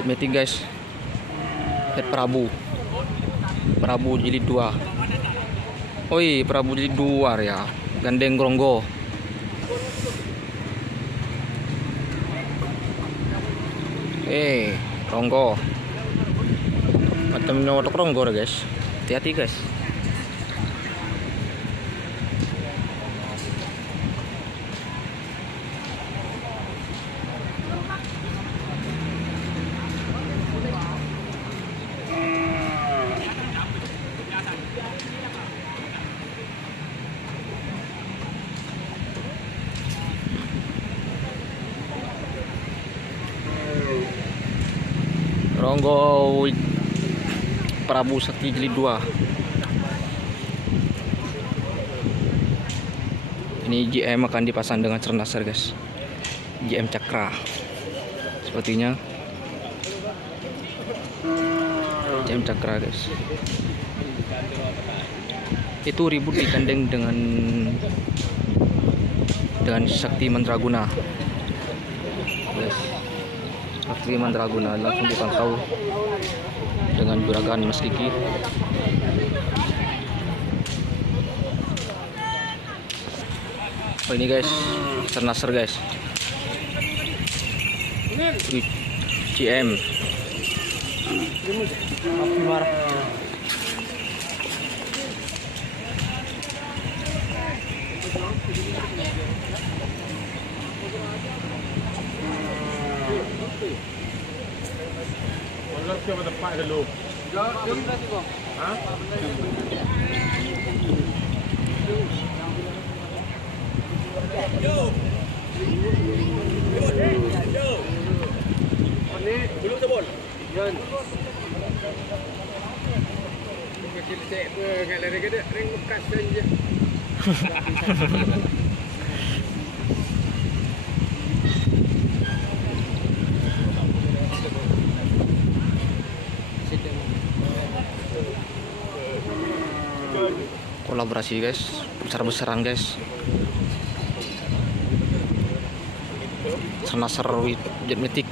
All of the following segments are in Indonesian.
Meeting guys. Head Prabu jilid 2. Oi, Prabu jilid 2 ya. Gandeng Gronggo. Ronggo. Macam nyotok Ronggo guys. Hati-hati guys. Ronggo Prabu Sakti jilid 2. Ini GM akan dipasang dengan Cernaser guys. GM Cakra. Sepertinya GM Cakra guys. Itu ribut digandeng dengan Sakti Mandraguna. Guys. Sakti Mandraguna langsung dipantau dengan juragan Mas Kiki. Oh ini guys, Cernaser guys. GM. Siapa tempat dulu? Jom kasih bang. Hah? Ini dulu sebol. Jan. Kecil cek tu kat lari gede ring bekas saja. Kolaborasi guys, besar-besaran guys. Cernaser Jet Metik.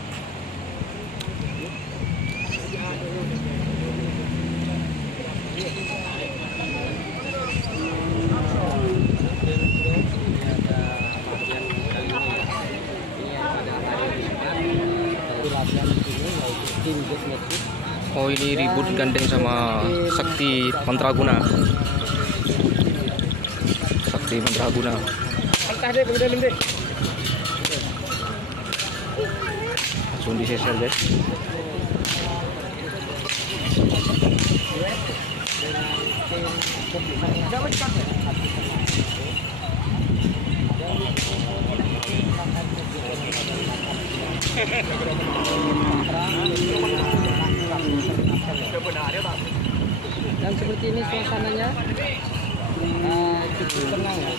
Oh ini ribut gandeng sama Sakti Mandraguna. Sakti Mandraguna. Entah deh, benda-benda. Langsung diseser guys. Dan seperti ini suasananya cukup tenang ya.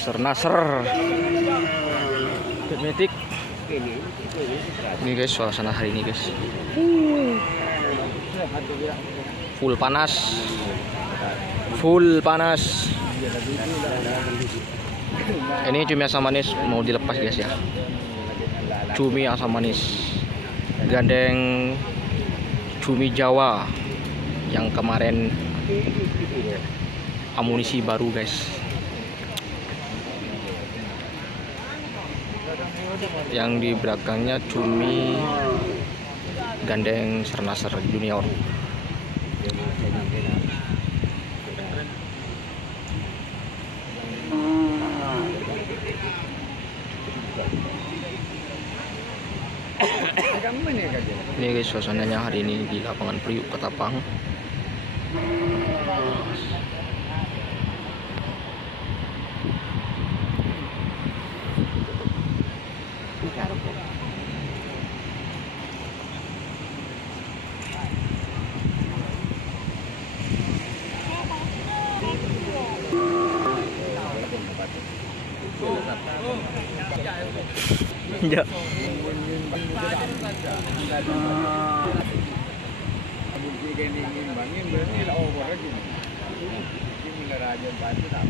Cernaser Jet Metik. Ini guys suasana hari ini guys. Full panas. Ini cumi asam manis mau dilepas guys ya. Cumi asam manis gandeng cumi Jawa yang kemarin amunisi baru guys. Yang di belakangnya cumi gandeng Cernaser Junior. Ini guys suasananya hari ini di lapangan Priuk Ketapang. Ya. Bangin berarti lah over aja. Ini mulai raja bantu tak.